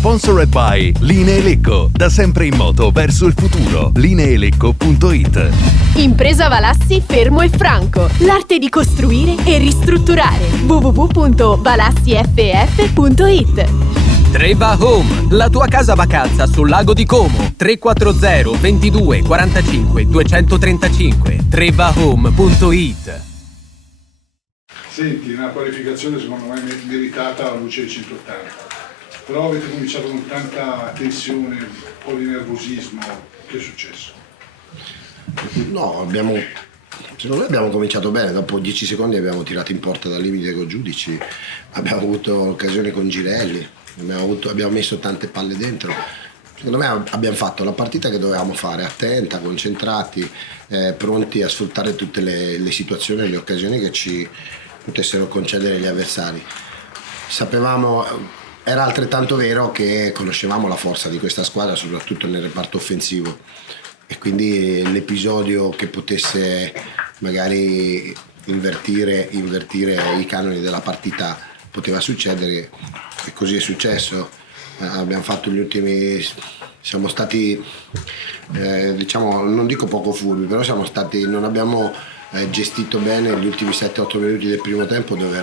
Sponsored by Linee Lecco, da sempre in moto verso il futuro. Lineelecco.it. Impresa Valassi Fermo e Franco, l'arte di costruire e ristrutturare. www.valassiff.it. Treva Home, la tua casa vacanza sul lago di Como. 340 22 45 235. trevahome.it. Senti, una qualificazione secondo me meritata alla luce dei 180. Però avete cominciato con tanta tensione, un po' di nervosismo. Che è successo? No, secondo me abbiamo cominciato bene. Dopo 10 secondi abbiamo tirato in porta dal limite con Giudici, abbiamo avuto l'occasione con Girelli, abbiamo messo tante palle dentro. Secondo me abbiamo fatto la partita che dovevamo fare, attenta, concentrati, pronti a sfruttare tutte le situazioni e le occasioni che ci potessero concedere gli avversari. Sapevamo, era altrettanto vero che conoscevamo la forza di questa squadra, soprattutto nel reparto offensivo, e quindi l'episodio che potesse magari invertire i canoni della partita poteva succedere, e così è successo. Abbiamo fatto siamo stati diciamo, non dico poco furbi, però non abbiamo gestito bene gli ultimi 7-8 minuti del primo tempo, dove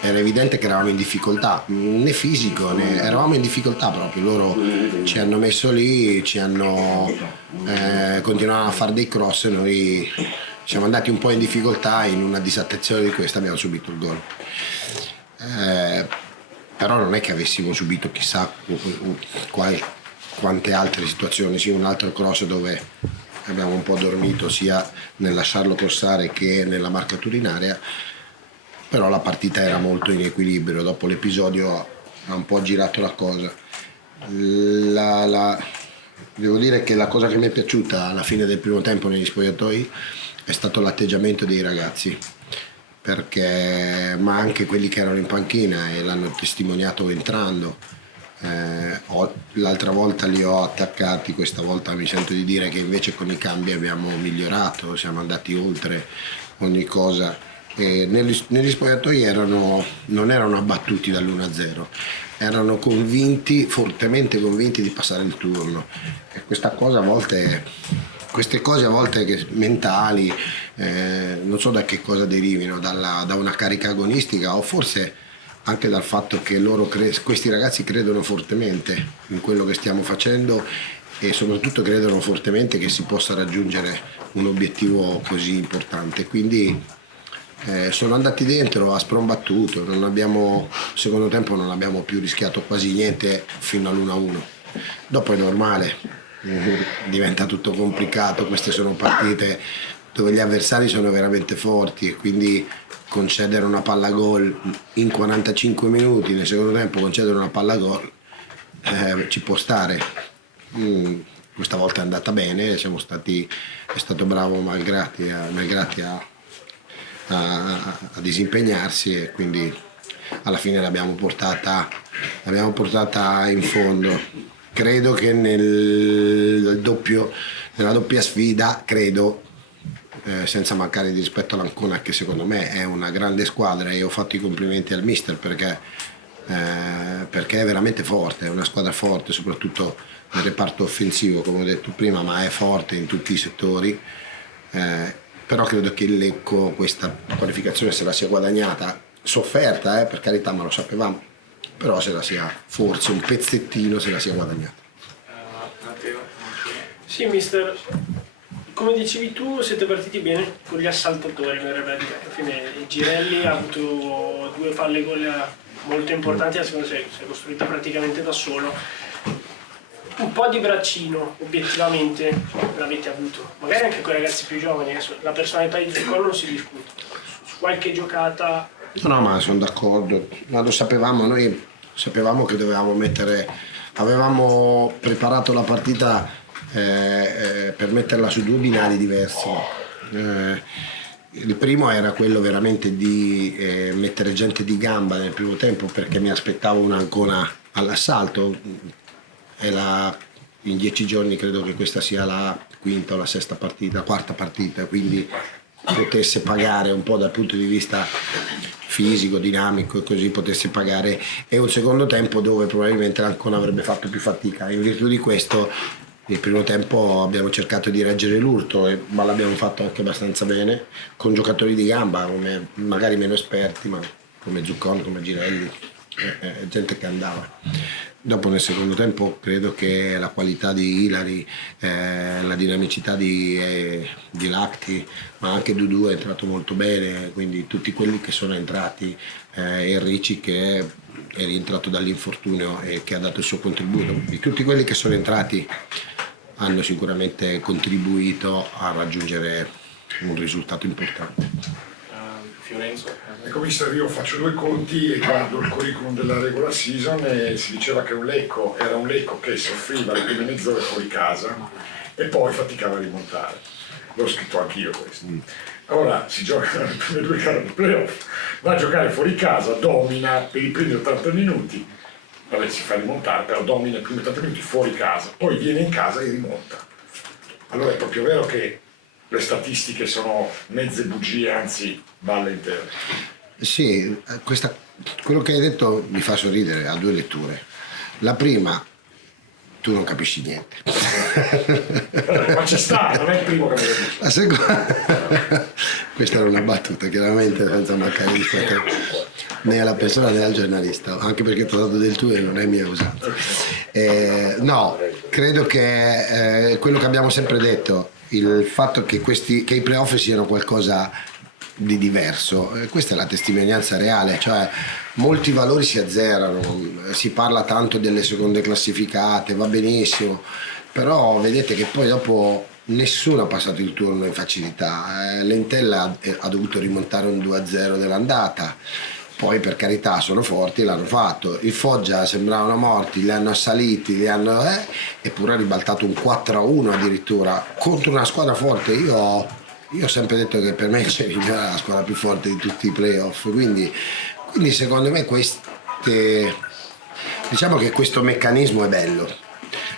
era evidente che eravamo in difficoltà, né fisico, eravamo in difficoltà proprio. Loro ci hanno messo lì, continuavano a fare dei cross e noi siamo andati un po' in difficoltà. In una disattenzione di questa abbiamo subito il gol. Però non è che avessimo subito chissà quante altre situazioni, sì, un altro cross dove abbiamo un po' dormito sia nel lasciarlo crossare che nella marcatura in area, però la partita era molto in equilibrio. Dopo l'episodio ha un po' girato la cosa. Devo dire che la cosa che mi è piaciuta alla fine del primo tempo negli spogliatoi è stato l'atteggiamento dei ragazzi, ma anche quelli che erano in panchina e l'hanno testimoniato entrando. L'altra volta li ho attaccati, questa volta mi sento di dire che invece con i cambi abbiamo migliorato, siamo andati oltre ogni cosa. E negli spogliatoi non erano abbattuti dall'1-0, erano fortemente convinti di passare il turno, e queste cose a volte mentali, non so da che cosa derivino, da una carica agonistica, o forse anche dal fatto che questi ragazzi credono fortemente in quello che stiamo facendo, e soprattutto credono fortemente che si possa raggiungere un obiettivo così importante. Quindi sono andati dentro a sprombattuto. Secondo tempo non abbiamo più rischiato quasi niente fino all'1-1. Dopo è normale, diventa tutto complicato. Queste sono partite dove gli avversari sono veramente forti, e quindi concedere una palla gol in 45 minuti nel secondo tempo, concedere una palla gol ci può stare. Questa volta è andata bene, è stato bravo Malgrati a disimpegnarsi, e quindi alla fine l'abbiamo portata in fondo. Credo che nella doppia sfida, senza mancare di rispetto all'Ancona, che secondo me è una grande squadra, e ho fatto i complimenti al mister perché è veramente forte, è una squadra forte soprattutto nel reparto offensivo, come ho detto prima, ma è forte in tutti i settori. Però credo che il Lecco questa qualificazione se la sia guadagnata, sofferta per carità, ma lo sapevamo, però forse un pezzettino se la sia guadagnata. Sì, mister, come dicevi tu, siete partiti bene con gli assaltatori, mi verrebbe a dire. Alla fine Girelli ha avuto 2 palle gol molto importanti, la seconda si è costruita praticamente da solo. Un po' di braccino, obiettivamente, l'avete avuto. Magari anche con i ragazzi più giovani, la personalità di Zuccolo non si discute. Su qualche giocata... No, ma sono d'accordo, ma lo sapevamo, noi sapevamo che avevamo preparato la partita per metterla su 2 binari diversi. Il primo era quello veramente di mettere gente di gamba nel primo tempo, perché mi aspettavo un'Ancona all'assalto. In 10 giorni credo che questa sia la quinta o la quarta partita, quindi potesse pagare un po' dal punto di vista fisico, dinamico, e così potesse pagare, e un secondo tempo dove probabilmente l'Ancona avrebbe fatto più fatica. In virtù di questo il primo tempo abbiamo cercato di reggere l'urto, ma l'abbiamo fatto anche abbastanza bene, con giocatori di gamba, magari meno esperti, ma come Zuccon, come Girelli, gente che andava. Dopo nel secondo tempo credo che la qualità di Ilari, la dinamicità di Lacti, ma anche Dudu è entrato molto bene, quindi tutti quelli che sono entrati, Enrici che è rientrato dall'infortunio e che ha dato il suo contributo, quindi tutti quelli che sono entrati hanno sicuramente contribuito a raggiungere un risultato importante. Fiorenzo. Ecco, mister, io faccio due conti e guardo il curriculum della regular season e si diceva che era un Lecco che soffriva le prime mezz'ore fuori casa e poi faticava a rimontare. L'ho scritto anch'io questo. Ora si gioca le prime due gare del playoff, va a giocare fuori casa, domina per i primi 80 minuti, vabbè si fa rimontare, però domina i primi 80 minuti fuori casa, poi viene in casa e rimonta. Allora è proprio vero che le statistiche sono mezze bugie, anzi balle intere. Sì, quello che hai detto mi fa sorridere, ha due letture. La prima, tu non capisci niente. Ma ci sta, non è il primo che me lo dice. La seconda, questa era una battuta, chiaramente senza mancare di rispetto né alla persona né al giornalista, anche perché ho trattato del tuo e non è mia usanza. No, credo che quello che abbiamo sempre detto, il fatto che i playoff siano qualcosa di diverso, questa è la testimonianza reale, cioè molti valori si azzerano, si parla tanto delle seconde classificate, va benissimo, però vedete che poi dopo nessuno ha passato il turno in facilità. L'Entella ha dovuto rimontare un 2-0 dell'andata, poi per carità sono forti, l'hanno fatto. Il Foggia sembravano morti, li hanno assaliti, eppure ha ribaltato un 4-1 addirittura contro una squadra forte. Io ho sempre detto che per me c'è la squadra più forte di tutti i playoff, quindi secondo me diciamo che questo meccanismo è bello.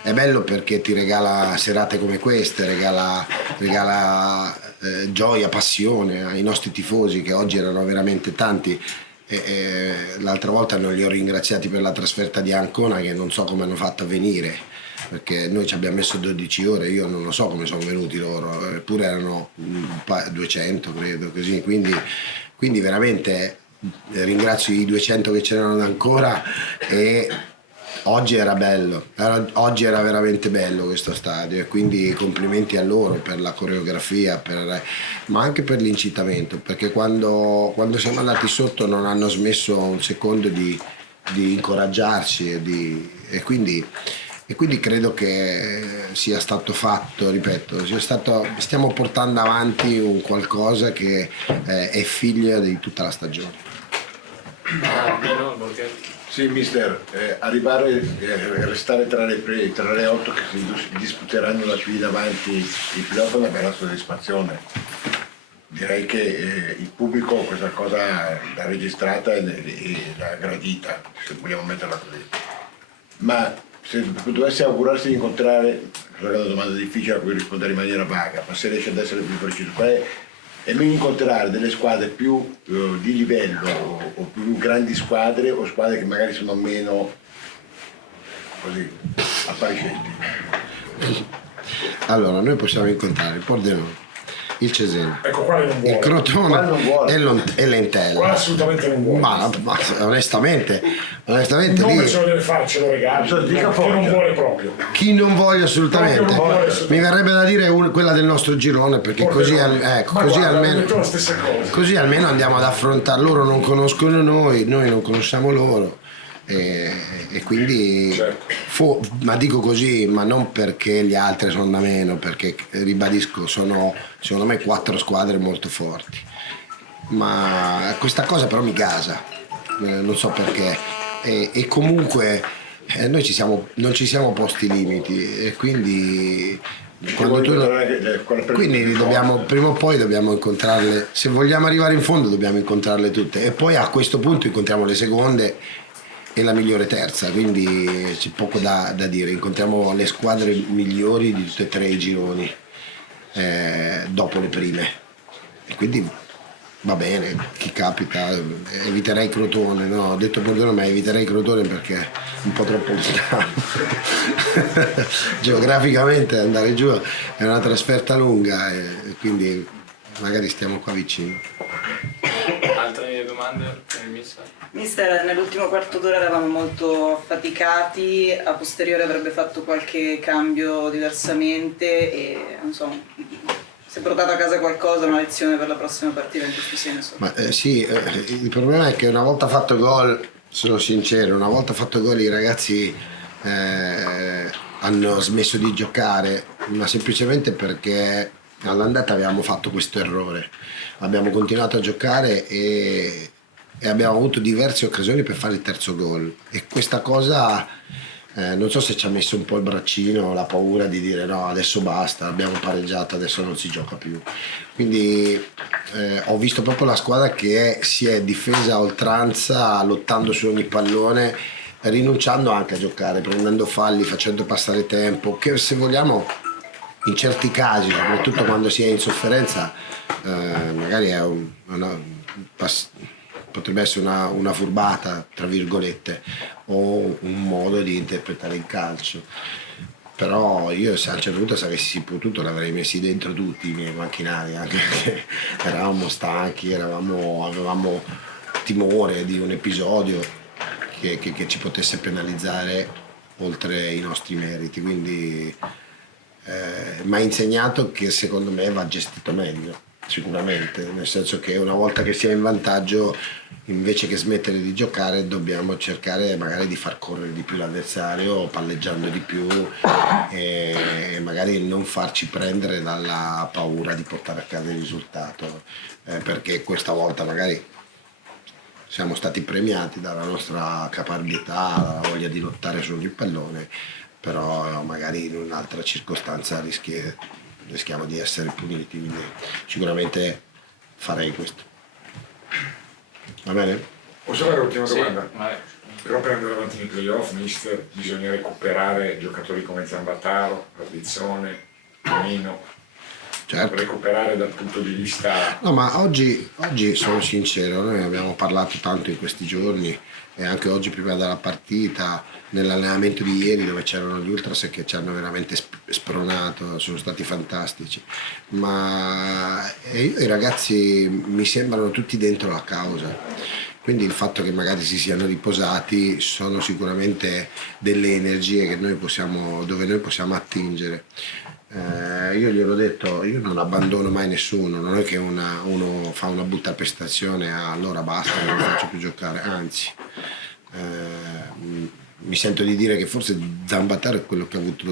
È bello perché ti regala serate come queste, regala gioia, passione ai nostri tifosi, che oggi erano veramente tanti. L'altra volta non li ho ringraziati per la trasferta di Ancona, che non so come hanno fatto a venire, perché noi ci abbiamo messo 12 ore, io non lo so come sono venuti loro, eppure erano 200 credo, così, quindi veramente ringrazio i 200 che c'erano ancora. E oggi era bello, oggi era veramente bello questo stadio, e quindi complimenti a loro per la coreografia, ma anche per l'incitamento, perché quando siamo andati sotto non hanno smesso un secondo di incoraggiarci e quindi credo che sia stato fatto, ripeto, stiamo portando avanti un qualcosa che è figlio di tutta la stagione. Sì, mister, arrivare e restare tra le 8 che si disputeranno da qui davanti il playoff è una bella soddisfazione. Direi che il pubblico questa cosa l'ha registrata e l'ha gradita, se vogliamo metterla così. Ma se dovessi augurarsi di incontrare, è una domanda difficile a cui rispondere in maniera vaga, ma se riesce ad essere più preciso, è meglio incontrare delle squadre più di livello o più grandi squadre, o squadre che magari sono meno così appariscenti? Allora, noi possiamo incontrare il Pordenone, il Cesena, Ecco, quale non vuole? il Crotone e l'Entella. Qua assolutamente non vuole. Ma onestamente Il nome lì, ce lo deve fare, ce lo regali. Che non vuole proprio. chi non voglio assolutamente, Proprio non vuole assolutamente. mi verrebbe da dire quella del nostro girone, perché così almeno andiamo ad affrontare. Loro non conoscono noi non conosciamo loro, e quindi ma dico così, ma non perché gli altri sono da meno, perché ribadisco, sono secondo me 4 squadre molto forti, ma questa cosa però mi gasa, non so perché, e comunque noi non ci siamo posti limiti, e quindi quindi prima o poi dobbiamo incontrarle, se vogliamo arrivare in fondo dobbiamo incontrarle tutte, e poi a questo punto incontriamo le seconde e la migliore terza, quindi c'è poco da dire, incontriamo le squadre migliori di tutti e 3 i gironi dopo le prime, e quindi va bene, chi capita, eviterei Crotone, no, ho detto Pordenone ma eviterei Crotone perché è un po' troppo lontano. Geograficamente andare giù è una trasferta lunga e quindi magari stiamo qua vicino. Altre domande per il mister? Mister, nell'ultimo quarto d'ora eravamo molto affaticati, a posteriore avrebbe fatto qualche cambio diversamente e non so, si è portato a casa qualcosa, una lezione per la prossima partita in questo senso? Ma sì, il problema è che una volta fatto gol, sono sincero, una volta fatto gol i ragazzi hanno smesso di giocare, ma semplicemente perché all'andata avevamo fatto questo errore. Abbiamo continuato a giocare e abbiamo avuto diverse occasioni per fare il terzo gol e questa cosa non so se ci ha messo un po' il braccino, la paura di dire no, adesso basta, abbiamo pareggiato, adesso non si gioca più. Quindi ho visto proprio la squadra che si è difesa a oltranza, lottando su ogni pallone, rinunciando anche a giocare, prendendo falli, facendo passare tempo, che se vogliamo in certi casi, soprattutto quando si è in sofferenza, magari è potrebbe essere una furbata, tra virgolette, o un modo di interpretare il calcio. Però io se a un certo punto se avessi potuto l'avrei messi dentro tutti i miei macchinari, anche perché eravamo stanchi, avevamo timore di un episodio che ci potesse penalizzare oltre i nostri meriti. Quindi mi ha insegnato che secondo me va gestito meglio. Sicuramente, nel senso che una volta che si è in vantaggio, invece che smettere di giocare, dobbiamo cercare magari di far correre di più l'avversario, palleggiando di più e magari non farci prendere dalla paura di portare a casa il risultato, perché questa volta magari siamo stati premiati dalla nostra caparbietà, dalla voglia di lottare su ogni pallone, però magari in un'altra circostanza rischiamo di essere puniti, quindi sicuramente farei questo. Va bene? Posso fare l'ultima domanda? Sì, vai. Però per andare avanti nei playoff, mister, bisogna recuperare giocatori come Zambataro, Barbizzone, Tonino, Certo. recuperare dal punto di vista... No, ma oggi sono sincero, noi abbiamo parlato tanto in questi giorni e anche oggi prima della partita, nell'allenamento di ieri dove c'erano gli ultras che ci hanno veramente spronato, sono stati fantastici, ma i ragazzi mi sembrano tutti dentro la causa, quindi il fatto che magari si siano riposati sono sicuramente delle energie che dove noi possiamo attingere. Io gliel'ho detto, io non abbandono mai nessuno, non è che uno fa una brutta prestazione allora basta, non lo faccio più giocare, anzi mi sento di dire che forse Zambataro è quello che ha avuto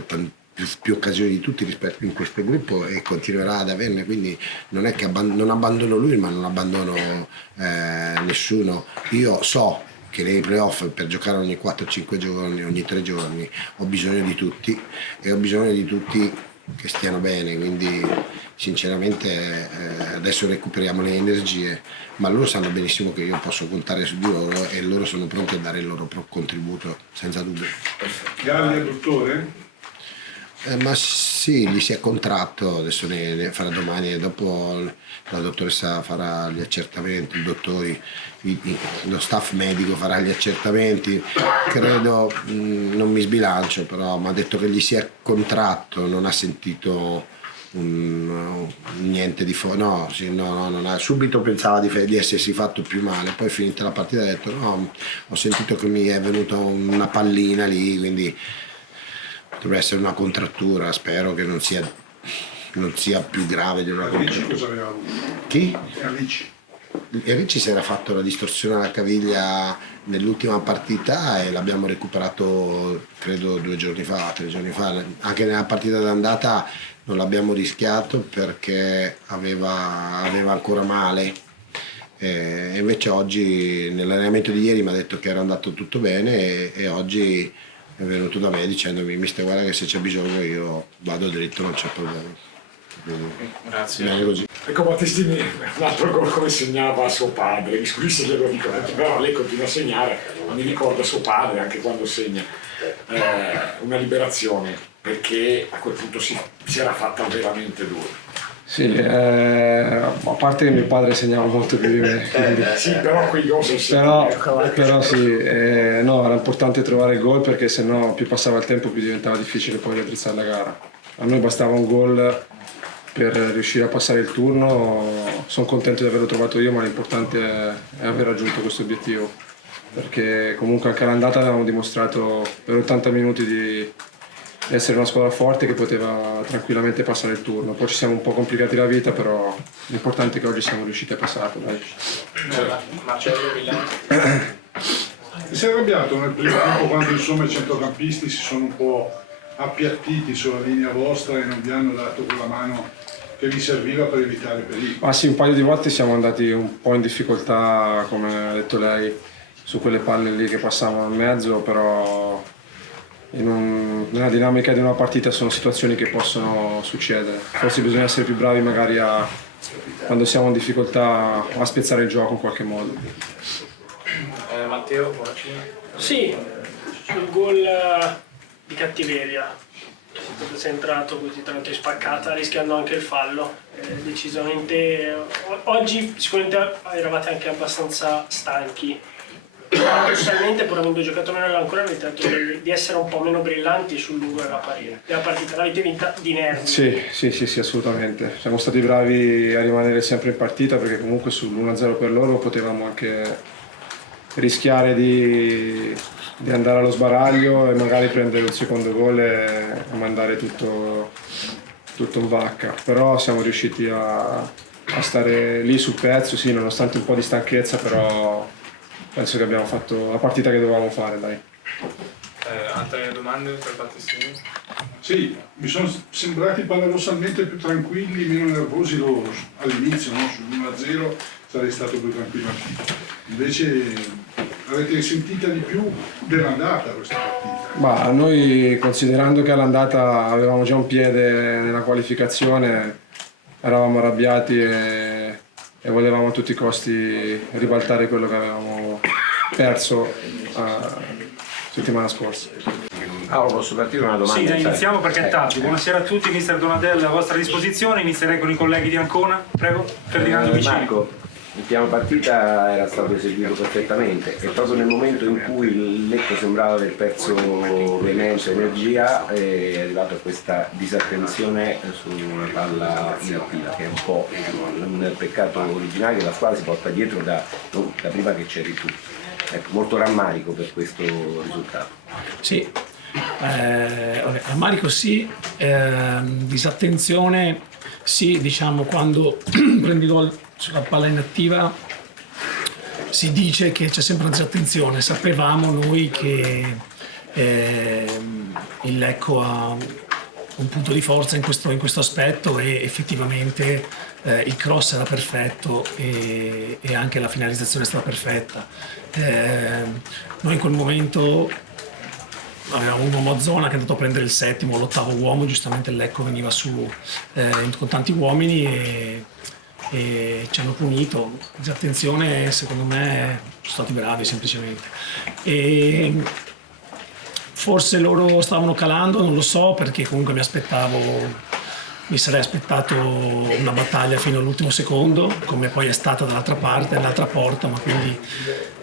più occasioni di tutti rispetto in questo gruppo e continuerà ad averne, quindi non è che non abbandono lui ma non abbandono nessuno. Io so che nei playoff per giocare ogni 4-5 giorni, ogni 3 giorni ho bisogno di tutti e ho bisogno di tutti che stiano bene, quindi sinceramente adesso recuperiamo le energie, ma loro sanno benissimo che io posso contare su di loro e loro sono pronti a dare il loro contributo senza dubbio. Galli dottore? Ma sì, gli si è contratto, adesso ne farà domani e dopo la dottoressa farà gli accertamenti, i dottori, lo staff medico farà gli accertamenti, credo, non mi sbilancio, però mi ha detto che gli si è contratto, non ha sentito niente di no, non ha, subito pensava di essersi fatto più male, poi finita la partita ha detto no, ho sentito che mi è venuta una pallina lì, quindi dovrebbe essere una contrattura, spero che non sia più grave di una Ricci contrattura. cosa aveva avuto? Chi? Ricci. Ricci si era fatto la distorsione alla caviglia nell'ultima partita e l'abbiamo recuperato credo 2 giorni fa, 3 giorni fa. Anche nella partita d'andata non l'abbiamo rischiato perché aveva ancora male. E invece oggi nell'allenamento di ieri mi ha detto che era andato tutto bene e oggi è venuto da me dicendomi mister guarda che se c'è bisogno io vado dritto, non c'è problema. Grazie. Bene così. Ecco Battistini, un altro gol come segnava suo padre, mi scusi se glielo dico, però lei continua a segnare, ma mi ricorda suo padre anche quando segna. Una liberazione, perché a quel punto si era fatta veramente dura. Sì, a parte che mio padre segnava molto più di me. Quindi... Sì, però quei gol sono però sì, no, era importante trovare il gol perché sennò più passava il tempo più diventava difficile poi raddrizzare la gara. A noi bastava un gol per riuscire a passare il turno, sono contento di averlo trovato io, ma l'importante è aver raggiunto questo obiettivo, perché comunque anche all'andata avevamo dimostrato per 80 minuti di essere una squadra forte che poteva tranquillamente passare il turno. Poi ci siamo un po' complicati la vita, però l'importante è che oggi siamo riusciti a passarlo. Marcello Villano. Ti sei arrabbiato nel primo tempo quando insomma i centrocampisti si sono un po' appiattiti sulla linea vostra e non vi hanno dato quella mano che vi serviva per evitare pericoli? Ah sì, un paio di volte siamo andati un po' in difficoltà, come ha detto lei, su quelle palle lì che passavano al mezzo, però nella dinamica di una partita sono situazioni che possono succedere. Forse bisogna essere più bravi magari quando siamo in difficoltà a spezzare il gioco in qualche modo. Matteo Bonacini. Sì, sul gol di cattiveria. Sei entrato così tanto in spaccata rischiando anche il fallo. Decisamente oggi sicuramente eravate anche abbastanza stanchi. Paradossalmente, pur avendo giocato meno ancora, avete detto di essere un po' meno brillanti sul lungo della partita. L'avete vinta di nervi. Sì, assolutamente. Siamo stati bravi a rimanere sempre in partita perché comunque sull'1-0 per loro potevamo anche rischiare di andare allo sbaraglio e magari prendere il secondo gol e mandare tutto in vacca. Però siamo riusciti a stare lì sul pezzo, sì, nonostante un po' di stanchezza, però penso che abbiamo fatto la partita che dovevamo fare, dai. Altre domande per Battistini? Sì, mi sono sembrati paradossalmente più tranquilli, meno nervosi loro all'inizio, no? Sull'1-0 sarei stato più tranquillo. Invece avete sentita di più dell'andata questa partita? Ma noi, considerando che all'andata avevamo già un piede nella qualificazione, eravamo arrabbiati e volevamo a tutti i costi ribaltare quello che avevamo perso settimana scorsa. Posso partire una domanda? Sì, iniziamo perché è tardi. Buonasera a tutti, mister Donadel a vostra disposizione. Inizierei con i colleghi di Ancona. Prego, Ferdinando Vicini. Marco, il piano partita era stato eseguito perfettamente e proprio nel momento in cui il Lecco sembrava aver perso veemenza e energia è arrivato a questa disattenzione sulla palla inattiva, che è un po' un peccato originale che la squadra si porta dietro da prima che c'eri tu. Ecco, molto rammarico per questo risultato. Sì, rammarico sì, disattenzione sì, diciamo quando prendi gol sulla palla inattiva si dice che c'è sempre una disattenzione. Sapevamo noi che il Lecco ha un punto di forza in questo aspetto e effettivamente il cross era perfetto e anche la finalizzazione è stata perfetta. Noi in quel momento avevamo un uomo a zona che è andato a prendere il settimo o l'ottavo uomo, giustamente il Lecco veniva su con tanti uomini e ci hanno punito. Disattenzione, secondo me sono stati bravi semplicemente. E forse loro stavano calando, non lo so, perché comunque mi sarei aspettato una battaglia fino all'ultimo secondo, come poi è stata dall'altra parte, dall'altra porta, ma quindi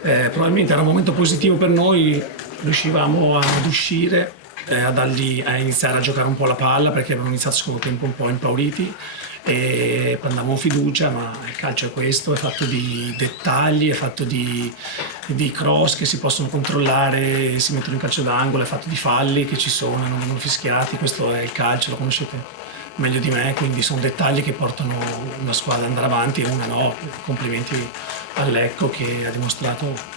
probabilmente era un momento positivo per noi, riuscivamo ad uscire, a iniziare a giocare un po' la palla, perché avevamo iniziato il secondo tempo un po' impauriti e prendavamo fiducia, ma il calcio è questo, è fatto di dettagli, è fatto di cross che si possono controllare, si mettono in calcio d'angolo, è fatto di falli che ci sono e non vengono fischiati. Questo è il calcio, lo conoscete meglio di me, quindi sono dettagli che portano una squadra ad andare avanti e una no. Complimenti al Lecco che ha dimostrato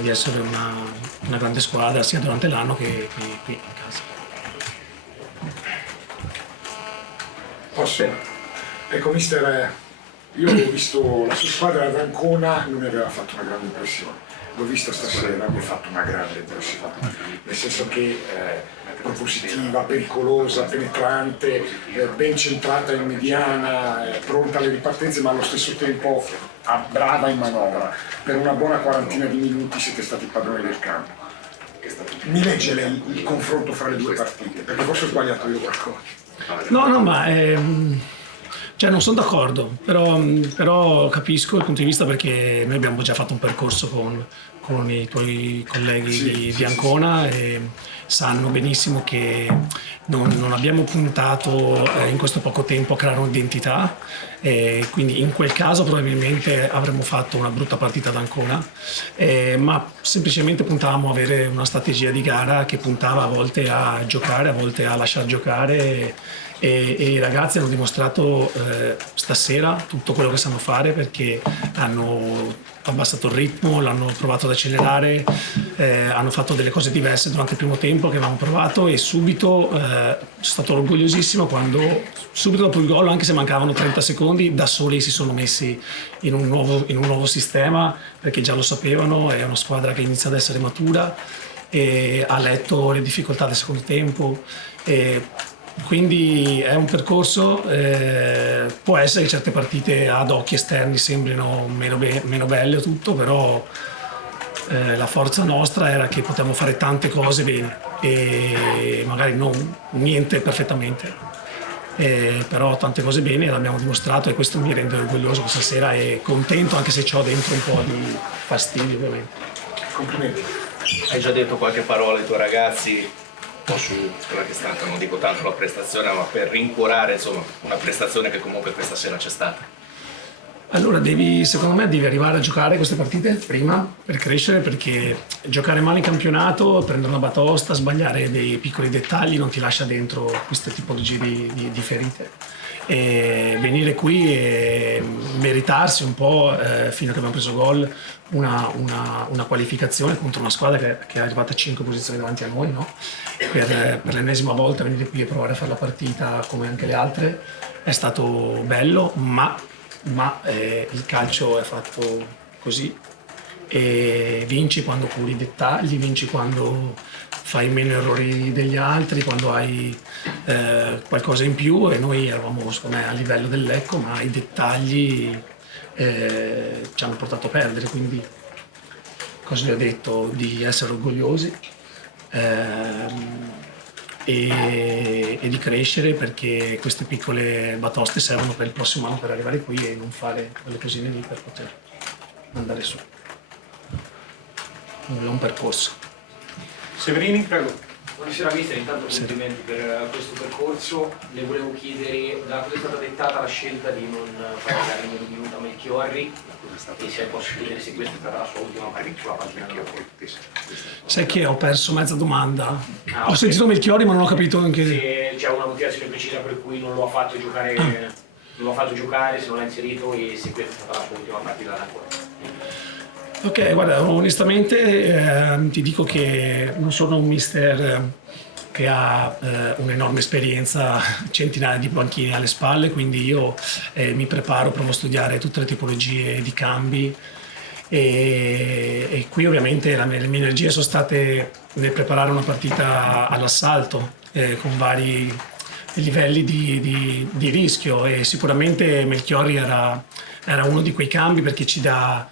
di essere una grande squadra sia durante l'anno che qui in casa. Posso? Ecco mister, io ho visto la sua squadra ad Ancona, non mi aveva fatto una grande impressione. L'ho visto stasera, mi ha fatto una grande impressione, nel senso che propositiva, pericolosa, penetrante, ben centrata in mediana, pronta alle ripartenze, ma allo stesso tempo brava in manovra. Per una buona quarantina di minuti siete stati padroni del campo. Mi legge lei il confronto fra le due partite, perché forse ho sbagliato io qualcosa. No, ma Cioè non sono d'accordo, però capisco il punto di vista, perché noi abbiamo già fatto un percorso con i tuoi colleghi di Ancona e sanno benissimo che non abbiamo puntato in questo poco tempo a creare un'identità, e quindi in quel caso probabilmente avremmo fatto una brutta partita ad Ancona, ma semplicemente puntavamo a avere una strategia di gara che puntava a volte a giocare, a volte a lasciar giocare, e i ragazzi hanno dimostrato stasera tutto quello che sanno fare, perché hanno abbassato il ritmo, l'hanno provato ad accelerare, hanno fatto delle cose diverse durante il primo tempo che avevamo provato, e subito sono stato orgogliosissimo quando subito dopo il gol, anche se mancavano 30 secondi, da soli si sono messi in un nuovo sistema, perché già lo sapevano, è una squadra che inizia ad essere matura e ha letto le difficoltà del secondo tempo. Quindi è un percorso, può essere che certe partite ad occhi esterni sembrino meno belle o tutto, però la forza nostra era che potevamo fare tante cose bene e magari non niente perfettamente, però tante cose bene l'abbiamo dimostrato, e questo mi rende orgoglioso questa sera e contento, anche se ho dentro un po' di fastidio ovviamente. Complimenti. Hai già detto qualche parola ai tuoi ragazzi? Un po' su quella che è stata, non dico tanto la prestazione, ma per rincuorare insomma una prestazione che comunque questa sera c'è stata. Allora secondo me devi arrivare a giocare queste partite prima per crescere, perché giocare male in campionato, prendere una batosta, sbagliare dei piccoli dettagli non ti lascia dentro queste tipologie di ferite. E venire qui e meritarsi un po', fino a che abbiamo preso gol, una qualificazione contro una squadra che è arrivata a 5 posizioni davanti a noi, no? Per l'ennesima volta venire qui e provare a fare la partita come anche le altre è stato bello, ma il calcio è fatto così, e vinci quando curi i dettagli, vinci quando fai meno errori degli altri, quando hai qualcosa in più, e noi eravamo secondo me a livello del Lecco, ma i dettagli ci hanno portato a perdere, quindi cosa vi ho detto? Di essere orgogliosi e di crescere, perché queste piccole batoste servono per il prossimo anno, per arrivare qui e non fare quelle cosine lì per poter andare su. È un percorso. Severini, prego. Buonasera mister, intanto complimenti per questo percorso. Le volevo chiedere da cosa è stata dettata la scelta di non fare dare un minuto a Melchiorri, e se posso chiedere se questa sarà la sua ultima partita sulla pagina. Sai che ho perso mezza domanda? Ho sentito Melchiorri ma non ho capito anche... Se c'è una motivazione precisa per cui non lo ha fatto giocare, se non l'ha inserito, e se questa è stata la sua ultima partita da ancora. Ok, guarda, onestamente ti dico che non sono un mister che ha un'enorme esperienza, centinaia di banchine alle spalle, quindi io mi preparo, provo a studiare tutte le tipologie di cambi, e qui ovviamente le mie energie sono state nel preparare una partita all'assalto con vari livelli di rischio, e sicuramente Melchiorri era uno di quei cambi, perché ci dà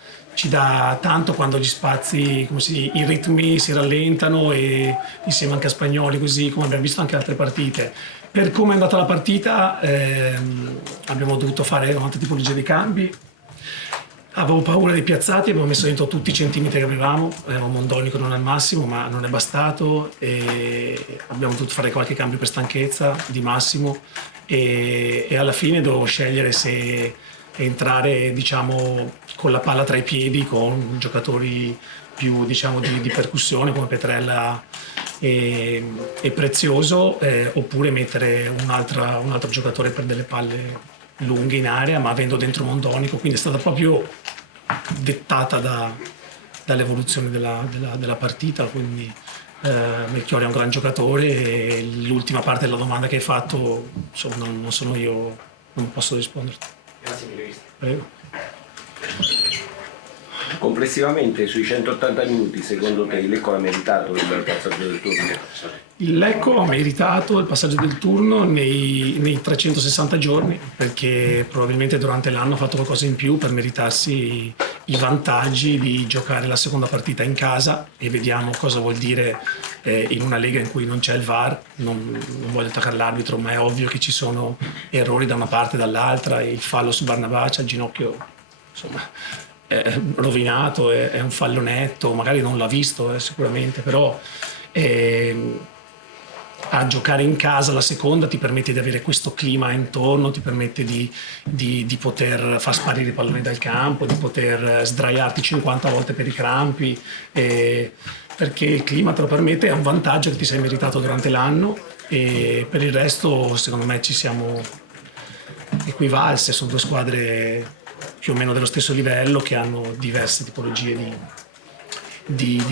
tanto quando gli spazi, i ritmi si rallentano, e insieme anche a Spagnoli, così come abbiamo visto anche altre partite. Per come è andata la partita abbiamo dovuto fare un'altra tipologia di cambi. Avevo paura dei piazzati, abbiamo messo dentro tutti i centimetri che avevamo Mondonico non al massimo, ma non è bastato, e abbiamo dovuto fare qualche cambio per stanchezza di Massimo, e alla fine dovevo scegliere se entrare con la palla tra i piedi, con giocatori più di percussione come Petrella e Prezioso, oppure mettere un altro giocatore per delle palle lunghe in area, ma avendo dentro Mondonico, quindi è stata proprio dettata dall'evoluzione della partita. Quindi Melchiorri è un gran giocatore, e l'ultima parte della domanda che hai fatto, insomma, non sono io, non posso risponderti. Grazie mille, mister. Prego. Complessivamente sui 180 minuti secondo te il Lecco ha meritato il passaggio del turno? Il Lecco ha meritato il passaggio del turno nei 360 giorni, perché probabilmente durante l'anno ha fatto qualcosa in più per meritarsi i vantaggi di giocare la seconda partita in casa, e vediamo cosa vuol dire in una lega in cui non c'è il VAR. Non voglio attaccare l'arbitro, ma è ovvio che ci sono errori da una parte e dall'altra. Il fallo su Barnabaccia, il ginocchio insomma è rovinato, è un fallo netto, magari non l'ha visto sicuramente, però a giocare in casa la seconda ti permette di avere questo clima intorno, ti permette di poter far sparire i palloni dal campo, di poter sdraiarti 50 volte per i crampi, perché il clima te lo permette, è un vantaggio che ti sei meritato durante l'anno, e per il resto secondo me ci siamo equivalse. Sono due squadre più o meno dello stesso livello, che hanno diverse tipologie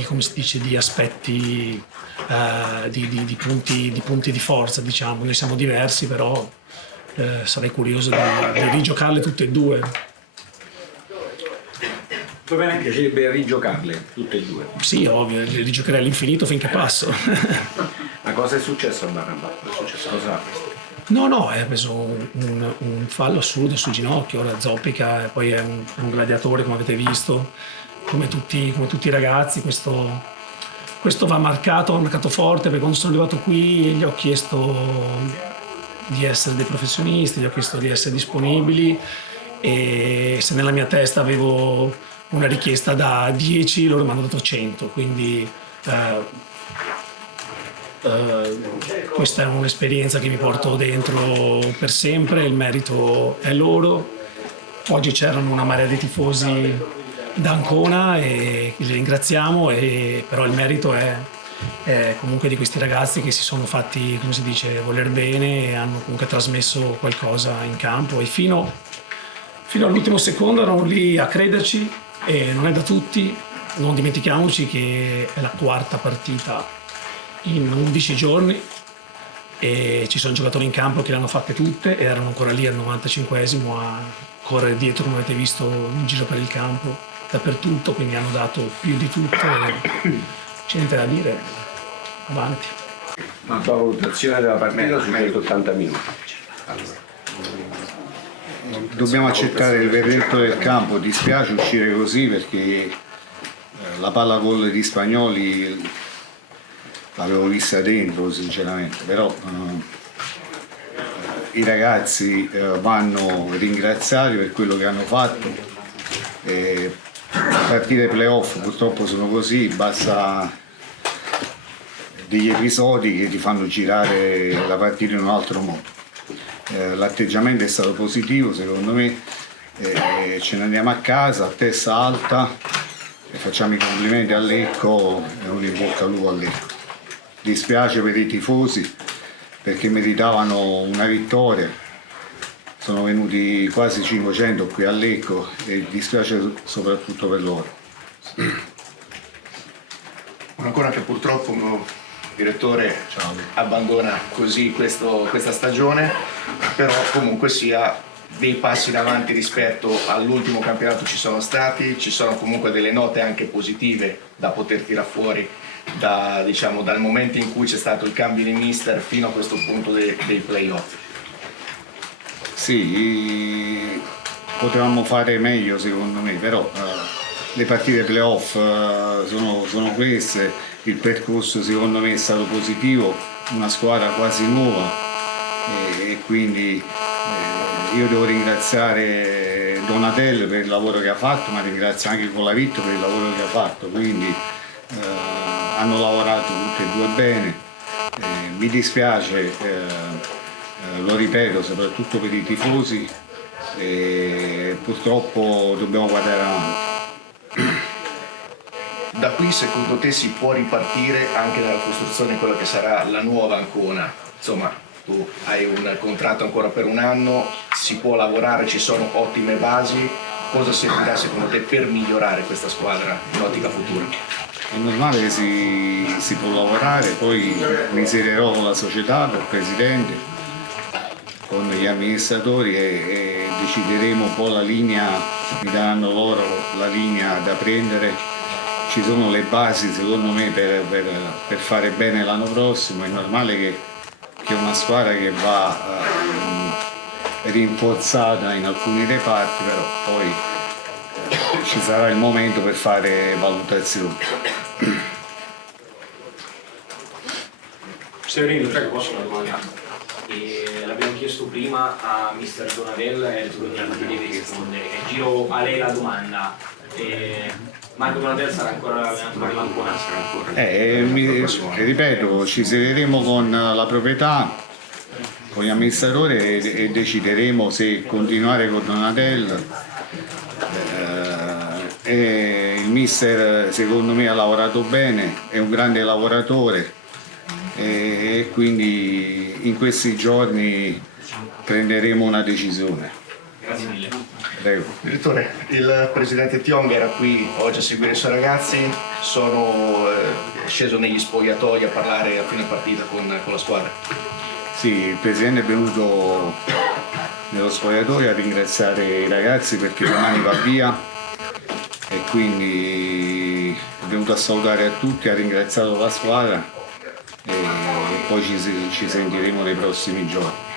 come si dice, di aspetti, di punti di forza, diciamo. Noi siamo diversi, però sarei curioso di rigiocarle tutte e due. Va bene? Mi piacerebbe rigiocarle tutte e due? Sì, ovvio, li rigiocherei all'infinito finché passo. Ma cosa è successo a Barnabà? Cosa? No, ha preso un fallo assurdo sul ginocchio, ora zoppica, e poi è un gladiatore, come avete visto, come tutti i ragazzi. Questo va marcato forte, perché quando sono arrivato qui gli ho chiesto di essere dei professionisti, gli ho chiesto di essere disponibili, e se nella mia testa avevo una richiesta da 10, loro mi hanno dato 100, quindi questa è un'esperienza che mi porto dentro per sempre, il merito è loro. Oggi c'erano una marea di tifosi da Ancona e li ringraziamo, però il merito è comunque di questi ragazzi che si sono fatti, come si dice, voler bene, e hanno comunque trasmesso qualcosa in campo, e fino all'ultimo secondo erano lì a crederci, e non è da tutti. Non dimentichiamoci che è la quarta partita in 11 giorni, e ci sono giocatori in campo che le hanno fatte tutte e erano ancora lì al 95esimo a correre dietro, come avete visto, in giro per il campo, dappertutto, quindi hanno dato più di tutto e c'è niente da dire, avanti. La tua valutazione della partita sui 180 minuti? Dobbiamo accettare il verdetto del campo, dispiace uscire così, perché la palla gol di Spagnoli l'avevo vista dentro sinceramente, però i ragazzi vanno ringraziati per quello che hanno fatto. Le partite playoff purtroppo sono così, basta degli episodi che ti fanno girare la partita in un altro modo. L'atteggiamento è stato positivo secondo me, ce ne andiamo a casa a testa alta e facciamo i complimenti a Lecco e un in bocca al lupo a Lecco. Dispiace per i tifosi perché meritavano una vittoria, sono venuti quasi 500 qui a Lecco e dispiace soprattutto per loro. Ancora che purtroppo il mio direttore abbandona così questa stagione, però comunque sia dei passi in avanti rispetto all'ultimo campionato ci sono stati, ci sono comunque delle note anche positive da poter tirare fuori dal momento in cui c'è stato il cambio di mister fino a questo punto dei playoff. Sì, potevamo fare meglio secondo me, però le partite playoff sono queste, il percorso secondo me è stato positivo, una squadra quasi nuova e quindi io devo ringraziare Donatello per il lavoro che ha fatto, ma ringrazio anche Colavitto per il lavoro che ha fatto, quindi hanno lavorato tutti e due bene. Mi dispiace, lo ripeto, soprattutto per i tifosi, purtroppo dobbiamo guardare avanti. Da qui secondo te si può ripartire anche nella costruzione di quella che sarà la nuova Ancona? Insomma, tu hai un contratto ancora per un anno, si può lavorare, ci sono ottime basi, cosa servirà secondo te per migliorare questa squadra in ottica futura? È normale che si può lavorare, poi mi inserirò con la società, col presidente, con gli amministratori e decideremo un po' la linea mi daranno loro la linea da prendere. Ci sono le basi secondo me per fare bene l'anno prossimo. È normale che una squadra che va rinforzata in alcuni reparti, però poi ci sarà il momento per fare valutazioni. Severino, prego. Posso una domanda? L'abbiamo chiesto prima a mister Donadella e ha detto che non deve rispondere. Giro a lei la domanda. Marco Donadella sarà ancora allenatore dell'Ancona? Ripeto, ci sederemo con la proprietà, con gli amministratori e decideremo se continuare con Donadella. Il mister secondo me ha lavorato bene, è un grande lavoratore e quindi in questi giorni prenderemo una decisione. Grazie mille. Prego. Direttore, il presidente Tiong era qui oggi a seguire i suoi ragazzi, sono sceso negli spogliatoi a parlare a fine partita con la squadra. Sì, il presidente è venuto nello spogliatoio a ringraziare i ragazzi perché domani va via e quindi è venuto a salutare a tutti, ha ringraziato la squadra e poi ci sentiremo nei prossimi giorni.